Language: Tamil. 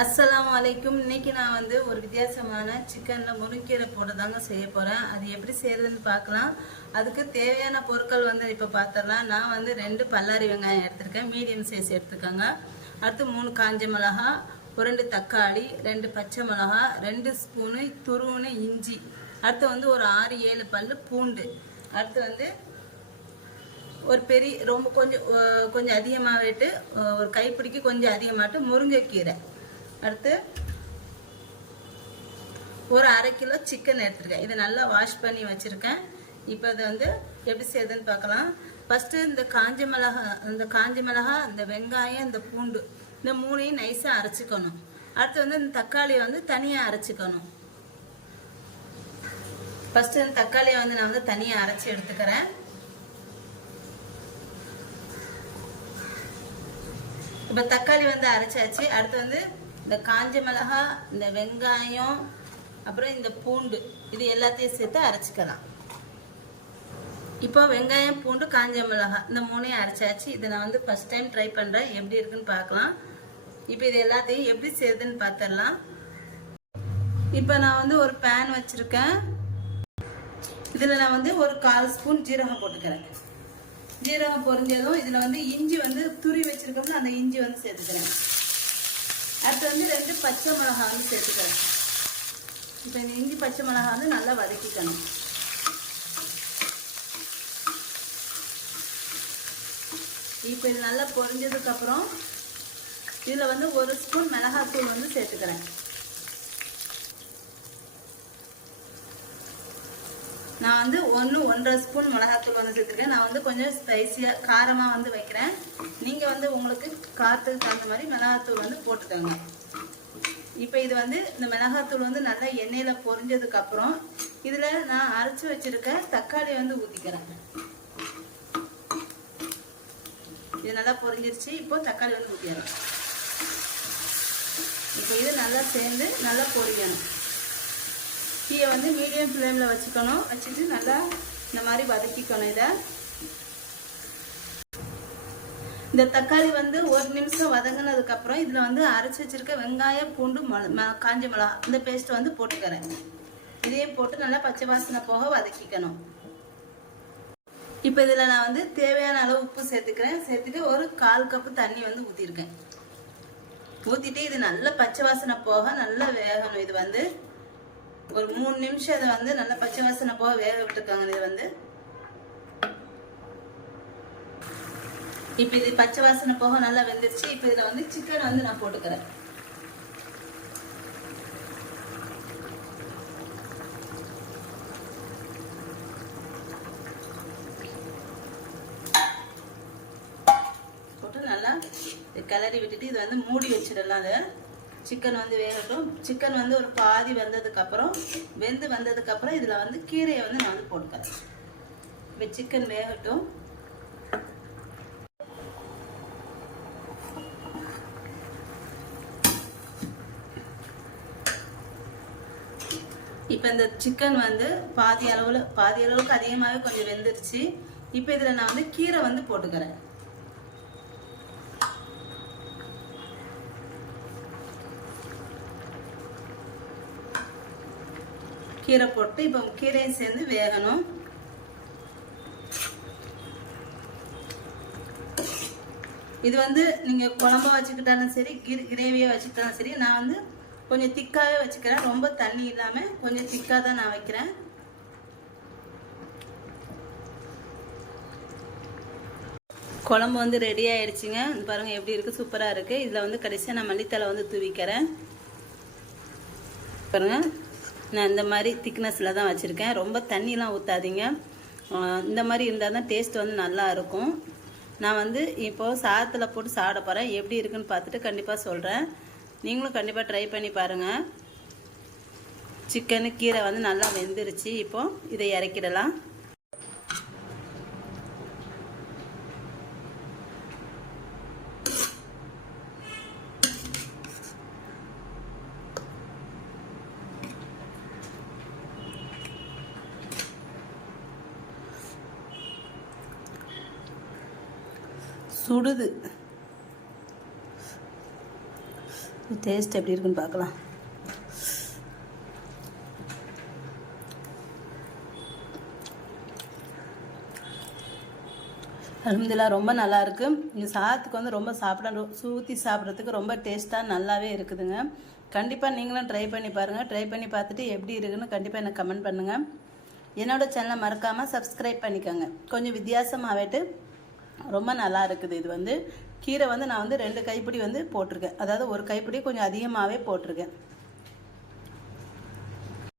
அஸ்ஸலாமு அலைக்கும். இன்னைக்கு நான் வந்து ஒரு வித்தியாசமான சிக்கன்ல முருங்கீரை போட்டு தாங்க செய்ய போறேன். அது எப்படி செய்யறதுன்னு பார்க்கலாம். அதுக்கு தேவையான பொருட்கள் வந்து இப்போ பார்த்துடலாம். நான் வந்து 2 பல்லாரி வெங்காயம் எடுத்திருக்கேன், மீடியம் சைஸ் எடுத்துக்கோங்க. அடுத்து 3 காஞ்ச மிளகா, 2 தக்காளி, 2 பச்சை மிளகா, 2 ஸ்பூனு துருவுன இஞ்சி, அடுத்து வந்து ஒரு 6-7 பல்லு பூண்டு, அடுத்து வந்து ஒரு பெரிய ரொம்ப கொஞ்சம் அதிகமாகிட்டு ஒரு கைப்பிடிக்கு கொஞ்சம் அதிகமாகிட்டு முருங்கைக்கீரை, அடுத்து ஒரு 1/2 கிலோ சிக்கன் எடுத்துருக்கேன். இதை நல்லா வாஷ் பண்ணி வச்சுருக்கேன். இப்போ அதை வந்து எப்படி செய்யுதுன்னு பார்க்கலாம். ஃபஸ்ட்டு இந்த காஞ்ச மிளகா, இந்த வெங்காயம், இந்த பூண்டு, இந்த 3ஐயும் நைஸாக அரைச்சிக்கணும். அடுத்து வந்து இந்த தக்காளியை வந்து தனியாக அரைச்சிக்கணும். ஃபஸ்ட்டு இந்த தக்காளியை வந்து நான் வந்து தனியாக அரைச்சி எடுத்துக்கிறேன். இப்போ தக்காளி வந்து அரைச்சாச்சு. அடுத்து வந்து இந்த காஞ்ச மிளகா, இந்த வெங்காயம், அப்புறம் இந்த பூண்டு, இது எல்லாத்தையும் சேர்த்து அரைச்சிக்கலாம். இப்போ வெங்காயம், பூண்டு, காஞ்ச மிளகா இந்த 3ஐயும் அரைச்சாச்சு. இதை நான் வந்து ஃபர்ஸ்ட் டைம் ட்ரை பண்ணுறேன், எப்படி இருக்குன்னு பார்க்கலாம். இப்போ இது எல்லாத்தையும் எப்படி செய்யுதுன்னு பார்த்துடலாம். இப்போ நான் வந்து ஒரு பேன் வச்சுருக்கேன். இதில் நான் வந்து ஒரு 1/4 ஸ்பூன் ஜீரகம் போட்டுக்கிறேன். ஜீரகம் பொரிஞ்சதும் இதில் வந்து இஞ்சி வந்து துரி வச்சுருக்கோம்னா அந்த இஞ்சி வந்து சேர்த்துக்கிறேன். அடுத்து வந்து 2 பச்சை மிளகா வந்து சேர்த்துக்கிறேன். இப்போ இந்த இஞ்சி பச்சை மிளகா வந்து நல்லா வதக்கிக்கணும். இப்போ இது நல்லா பொரிஞ்சதுக்கப்புறம் இதில் வந்து 1 ஸ்பூன் மிளகாத்தூள் வந்து சேர்த்துக்கிறேன். நான் வந்து 1-1.5 ஸ்பூன் மிளகாத்தூள் வந்து சேர்த்துருக்கேன். நான் வந்து கொஞ்சம் ஸ்பைசியாக காரமாக வந்து வைக்கிறேன். நீங்கள் வந்து உங்களுக்கு காரத்துக்கு தகுந்த மாதிரி மிளகாத்தூள் வந்து போட்டுக்கோங்க. இப்போ இது வந்து இந்த மிளகாத்தூள் வந்து நல்லா எண்ணெயில் பொரிஞ்சதுக்கப்புறம் இதில் நான் அரைச்சி வச்சுருக்க தக்காளி வந்து ஊற்றிக்கிறேன். இது நல்லா பொரிஞ்சிருச்சு. இப்போ தக்காளி வந்து ஊற்றிடுறேன். இப்போ இது நல்லா சேர்ந்து நல்லா பொரியணும். தீயை வந்து மீடியம் ஃப்ளேமில் வச்சுக்கணும். வச்சுட்டு நல்லா இந்த மாதிரி வதக்கிக்கணும். இதை இந்த தக்காளி வந்து 1 நிமிஷம் வதங்கினதுக்கப்புறம் இதில் வந்து அரைச்சி வச்சுருக்க வெங்காயம், பூண்டு, காஞ்ச மிளகா இந்த பேஸ்ட் வந்து போட்டுக்கிறேன். இதையும் போட்டு நல்லா பச்சை வாசனை போக வதக்கிக்கணும். இப்போ இதில் நான் வந்து தேவையான அளவு உப்பு சேர்த்துக்கிறேன். சேர்த்துட்டு ஒரு 1/4 கப்பு தண்ணி வந்து ஊற்றிருக்கேன். ஊற்றிட்டு இது நல்லா பச்சை வாசனை போக நல்லா வேகணும். இது வந்து ஒரு 3 நிமிஷம் இதை வந்து நல்லா பச்சை வாசனை போக வேக விட்டுருக்காங்க. இது வந்து இப்போ இது பச்சை வாசனை போக நல்லா வெந்துருச்சு. இப்போ இதில் வந்து சிக்கன் வந்து நான் போட்டுக்கிறேன். போட்டு நல்லா கிளறி விட்டுட்டு இது வந்து மூடி வச்சிடலாம். அது சிக்கன் வந்து வேகட்டும். சிக்கன் வந்து ஒரு பாதி வெந்ததுக்கப்புறம் வந்ததுக்கப்புறம் இதில் வந்து கீரையை வந்து நான் வந்து போட்டுக்கிறேன். இப்போ சிக்கன் வேகட்டும். இப்போ இந்த சிக்கன் வந்து பாதி அளவுக்கு அதிகமாகவே கொஞ்சம் வெந்துருச்சு. இப்போ இதில் நான் வந்து கீரை வந்து போட்டுக்கிறேன். கீரை போட்டு இப்போ கீரையும் சேர்ந்து வேகணும். இது வந்து நீங்கள் குழம்பா வச்சுக்கிட்டாலும் சரி, கிரேவியாக வச்சுக்கிட்டாலும் சரி, நான் வந்து கொஞ்சம் திக்காகவே வச்சுக்கிறேன். ரொம்ப தண்ணி இல்லாமல் கொஞ்சம் திக்காக தான் நான் வைக்கிறேன். குழம்பு வந்து ரெடி ஆயிடுச்சுங்க. பாருங்கள் எப்படி இருக்குது, சூப்பராக இருக்குது. இதில் வந்து கடைசியாக நான் மல்லித்தலை வந்து தூவிக்கிறேன். பாருங்கள், நான் இந்த மாதிரி திக்னஸில் தான் வச்சுருக்கேன். ரொம்ப தண்ணிலாம் ஊற்றாதீங்க. இந்த மாதிரி இருந்தால் தான் டேஸ்ட் வந்து நல்லா இருக்கும். நான் வந்து இப்போது சாதத்தில் போட்டு சாப்பிட போகிறேன். எப்படி இருக்குன்னு பார்த்துட்டு கண்டிப்பாக சொல்கிறேன். நீங்களும் கண்டிப்பாக ட்ரை பண்ணி பாருங்கள். சிக்கனு கீரை வந்து நல்லா வெந்துருச்சு. இப்போது இதை இறக்கிடலாம். சுடுது. டேஸ்ட் எப்படி இருக்குன்னு பார்க்கலாம். அல்ஹம்துலில்லாஹ் ரொம்ப நல்லா இருக்கு. இந்த சாதத்துக்கு வந்து ரொம்ப ஊற்றி சாப்பிட்றதுக்கு ரொம்ப டேஸ்ட்டாக நல்லாவே இருக்குதுங்க. கண்டிப்பாக நீங்களும் ட்ரை பண்ணி பாருங்கள். ட்ரை பண்ணி பார்த்துட்டு எப்படி இருக்குன்னு கண்டிப்பாக எனக்கு கமெண்ட் பண்ணுங்கள். என்னோட சேனலை மறக்காமல் சப்ஸ்கிரைப் பண்ணிக்கோங்க. கொஞ்சம் வித்தியாசமாகவேட்டு ரொம்ப நல்லா இருக்குது. இது வந்து கீரை வந்து நான் வந்து 2 கைப்பிடி வந்து போட்டிருக்கேன். அதாவது ஒரு கைப்பிடி கொஞ்சம் அதிகமாகவே போட்டிருக்கேன்.